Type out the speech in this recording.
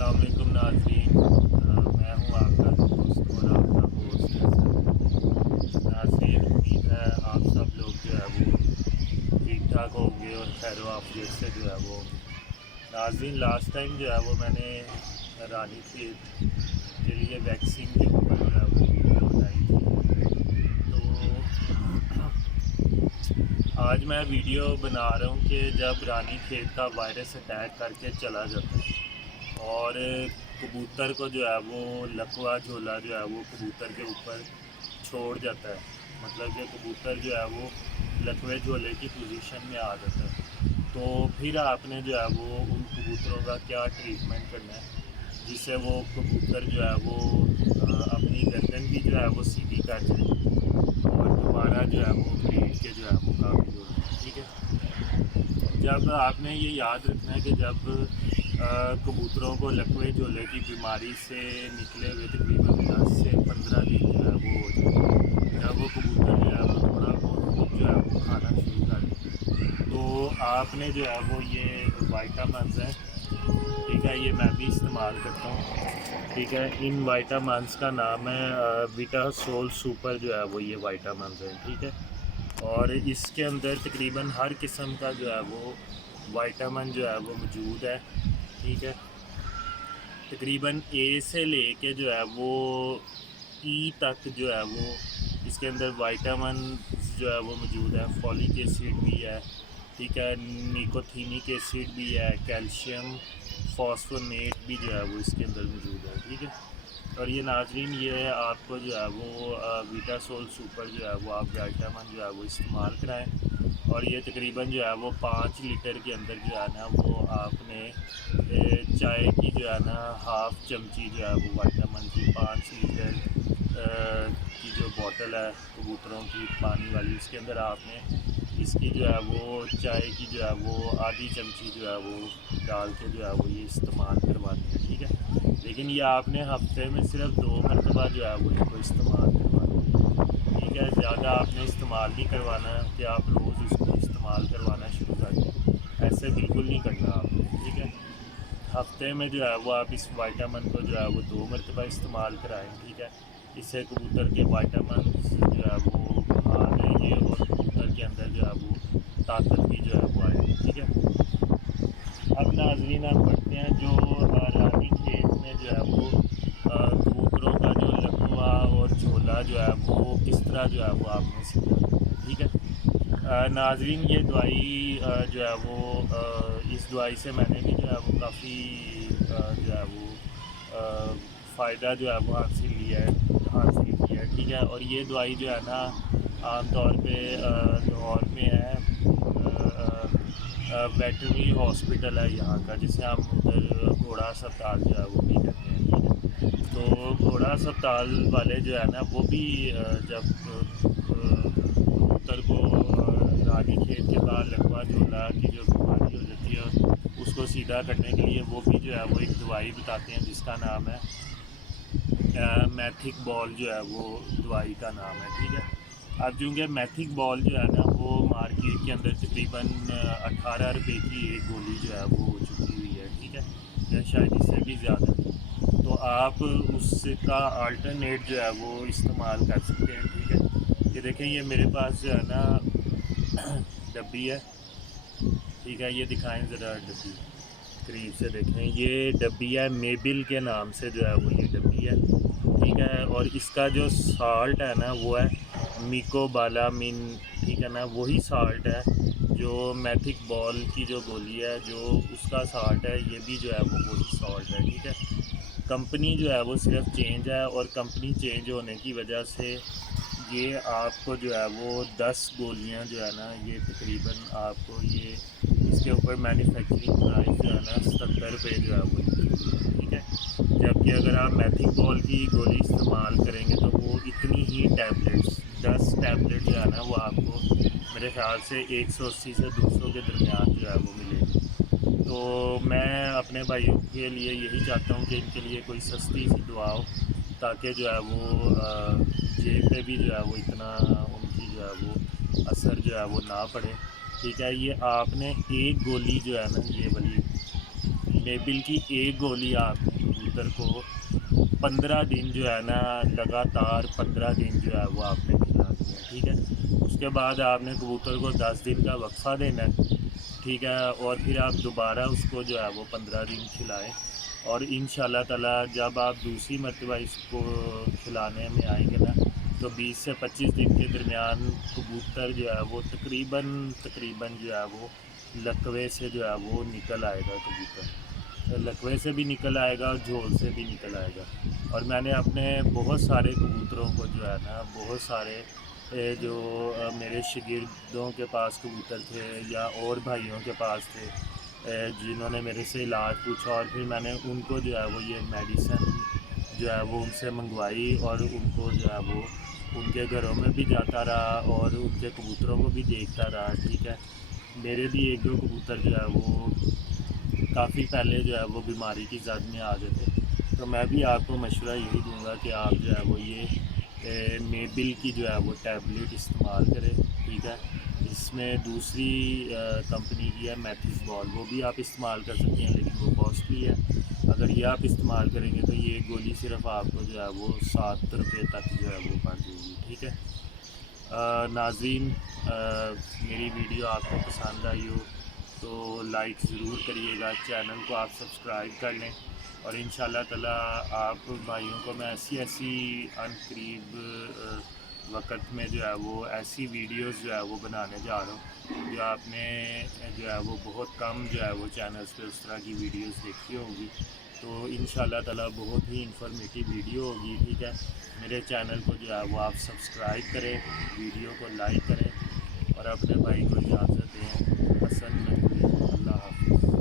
अस्सलाम वालेकुम नाज़रीन। मैं हूँ आपका दोस्त और आपका होस्ट नाज़रीन। उम्मीद है आप सब लोग जो है वो ठीक ठाक होंगे और खैर आफियत से जो है वो। नाज़रीन, लास्ट टाइम जो है वो मैंने रानी खेत के लिए वैक्सीन के ऊपर जो है वो वीडियो बनाई थी। तो आज मैं वीडियो बना रहा हूँ कि जब रानी खेत का वायरस अटैक करके चला जाता है और कबूतर को जो है वो लकवा झोला जो है वो कबूतर के ऊपर छोड़ जाता है, मतलब कि कबूतर जो है वो लकवे झोले की पोजीशन में आ जाता है। तो फिर आपने जो है वो उन कबूतरों का क्या ट्रीटमेंट करना है जिससे वो कबूतर जो है वो अपनी गर्दन भी जो है वो सीधी कर जाए और दोबारा जो है वो ब्रीड के जो है वो काबिल हो जाए। ठीक है, जब आपने ये याद रखना है कि जब कबूतरों को लकवे झोले की बीमारी से निकले हुए तकरीबन 10 से 15 दिन जो है वो हो जाए, जब वो कबूतर जो है वो थोड़ा बहुत खुद जो है वो खाना शुरू कर दे, तो आपने जो है वो ये वाइटामिन्स हैं, ठीक है, ये मैं भी इस्तेमाल करता हूँ। ठीक है, इन वाइटामिन्स का नाम है विटासोल सुपर जो है वो ये वाइटामिन्स हैं। ठीक है, और इसके अंदर तकरीबन हर किस्म का जो है वो वाइटामिन जो है वो मौजूद है। ठीक है, तकरीबन ए से लेके जो है वो ई तक जो है वो इसके अंदर वाइटामिन जो है वो मौजूद है। फॉलिक एसिड भी है, ठीक है, निकोथिनिक एसिड भी है, कैल्शियम फॉस्फोनेट भी जो है वो इसके अंदर मौजूद है। ठीक है, और ये नाजरीन ये आपको जो है वो विटासोल सुपर जो है वो आप वाइटामिन जो है वो इस्तेमाल कराएं, और ये तकरीबन जो है वो 5 लीटर के अंदर जो है ना वो आपने चाय की जो है ना हाफ़ चमची जो है वो वाइटामिन की 5 लीटर की जो बोतल है कबूतरों की पानी वाली, उसके अंदर आपने इसकी जो है वो चाय की जो है वो आधी चमची जो है वो डाल के जो है वो ये इस्तेमाल करवानी है। ठीक है, लेकिन ये आपने हफ्ते में सिर्फ 2 मरतबा जो है वो इनको इस्तेमाल करवाना है। ठीक है, ज़्यादा आपने इस्तेमाल नहीं करवाना है कि आप रोज़ इसको इस्तेमाल करवाना शुरू कर दें, ऐसे बिल्कुल नहीं करना आपने। ठीक है, हफ्ते में जो है वो आप इस वाइटामिन को जो है वो 2 मरतबा इस्तेमाल कराएँ। ठीक है, इससे कबूतर के वाइटामिन जो है वो आ जाएंगे और कबूतर के अंदर जो है वो ताकत भी जो है वो आएगी। ठीक है, अब नाज़रीन आप बढ़ते हैं जो रानी खेत में जो है वो कबूतरों का जो लकवा और झोला जो है वो किस तरह जो है वो आपने सीखा है। ठीक है, नाज़रीन ये दवाई जो है वो इस दवाई से मैंने भी जो है वो काफ़ी जो है वो फ़ायदा जो है वो हासिल किया है। ठीक है, और ये दवाई जो है ना आमतौर पे लाहौर में है, वेटरनरी हॉस्पिटल है यहाँ का, जिसे हम उधर घोड़ा अस्पताल जो है वो भी कहते हैं। ठीक है, तो घोड़ा अस्पताल वाले जो है ना वो भी जब कबूतर को रानी खेत के बाद लकवा झोला की जो बीमारी हो जाती है उसको सीधा करने के लिए वो भी जो है वो एक दवाई बताते हैं जिसका नाम है मैथिक बॉल जो है वो दवाई का नाम है। ठीक है, अब चूँकि मैथिक बॉल जो है ना वो मार्केट के अंदर तकरीबन 18 रुपये की एक गोली जो है वो हो चुकी हुई है। ठीक है, या शायद इससे भी ज़्यादा, तो आप उसका अल्टरनेट जो है वो इस्तेमाल कर सकते हैं। ठीक है, ये देखें ये मेरे पास जो है ना डब्बी है। ठीक है, ये दिखाएं ज़रा डब्बी करीब से देखें, ये डब्बी है मेबिल के नाम से जो है वो ये डब्बी है। ठीक है, और इसका जो साल्ट है ना वो है मिकोबालामिन। ठीक है ना, वही साल्ट है जो मैथिक बॉल की जो गोली है जो उसका साल्ट है, ये भी जो है वो वही साल्ट है। ठीक है, कंपनी जो है वो सिर्फ चेंज है, और कंपनी चेंज होने की वजह से ये आपको जो है वो 10 गोलियां जो है ना ये तकरीबन आपको ये इसके ऊपर मैन्युफैक्चरिंग प्राइस जो है ना 70 रुपये जो है वो। ठीक है, जबकि अगर आप मैथिक बॉल की गोली इस्तेमाल करेंगे तो वो इतनी ही टैबलेट्स 10 टैबलेट जो है ना वो आपको मेरे ख्याल से 180 से 200 के दरमियान जो है वो मिलेगी। तो मैं अपने भाइयों के लिए यही चाहता हूँ कि इनके लिए कोई सस्ती सी दवा हो ताकि जो है वो जेब पे भी जो है वो इतना उनकी जो है वो असर जो है वो ना पड़े। ठीक है, ये आपने एक गोली जो है ना ये वाली मेबिल की एक गोली आपने کبوتر کو 15 دن جو ہے نا لگاتار 15 دن جو ہے وہ آپ نے کھلانا ہے، ٹھیک ہے۔ اس کے بعد آپ نے کبوتر کو 10 دن کا وقفہ دینا ہے، ٹھیک ہے، اور پھر آپ دوبارہ اس کو جو ہے وہ 15 دن کھلائیں، اور انشاءاللہ تعالیٰ جب آپ دوسری مرتبہ اس کو کھلانے میں آئیں گے نا تو 20 سے 25 دن کے درمیان کبوتر جو ہے وہ تقریباً جو ہے وہ لقوے سے جو ہے وہ نکل آئے گا، کبوتر لقوے سے بھی نکل آئے گا اور جھول سے بھی نکل آئے گا۔ اور میں نے اپنے بہت سارے کبوتروں کو جو ہے نا بہت سارے جو میرے شاگردوں کے پاس کبوتر تھے یا اور بھائیوں کے پاس تھے جنہوں نے میرے سے علاج پوچھا، اور پھر میں نے ان کو جو ہے وہ یہ میڈیسن جو ہے وہ ان سے منگوائی، اور ان کو جو ہے وہ ان کے گھروں میں بھی جاتا رہا اور ان کے کبوتروں کو بھی دیکھتا رہا، ٹھیک ہے۔ میرے بھی 1-2 کبوتر جو ہے وہ کافی پہلے جو ہے وہ بیماری کی زد میں آ گئے تھے، تو میں بھی آپ کو مشورہ یہی دوں گا کہ آپ جو ہے وہ یہ میبل کی جو ہے وہ ٹیبلٹ استعمال کریں، ٹھیک ہے۔ اس میں دوسری کمپنی کی ہے میتھس بال، وہ بھی آپ استعمال کر سکتے ہیں لیکن وہ کاسٹلی ہے۔ اگر یہ آپ استعمال کریں گے تو یہ گولی صرف آپ کو جو ہے وہ 7 روپے تک جو ہے وہ پڑ جائے گی، ٹھیک ہے۔ ناظرین، میری ویڈیو آپ کو پسند آئی ہو تو لائک ضرور کریے گا، چینل کو آپ سبسکرائب کر لیں، اور انشاءاللہ تعالیٰ آپ بھائیوں کو میں ایسی عن قریب وقت میں جو ہے وہ ایسی ویڈیوز جو ہے وہ بنانے جا رہا ہوں جو آپ نے جو ہے وہ بہت کم جو ہے وہ چینلز پہ اس طرح کی ویڈیوز دیکھی ہوگی، تو انشاءاللہ تعالیٰ بہت ہی انفارمیٹیو ویڈیو ہوگی، ٹھیک ہے۔ میرے چینل کو جو ہے وہ آپ سبسکرائب کریں، ویڈیو کو لائک کریں، اور اپنے بھائی کو اجازت دیں۔ حسن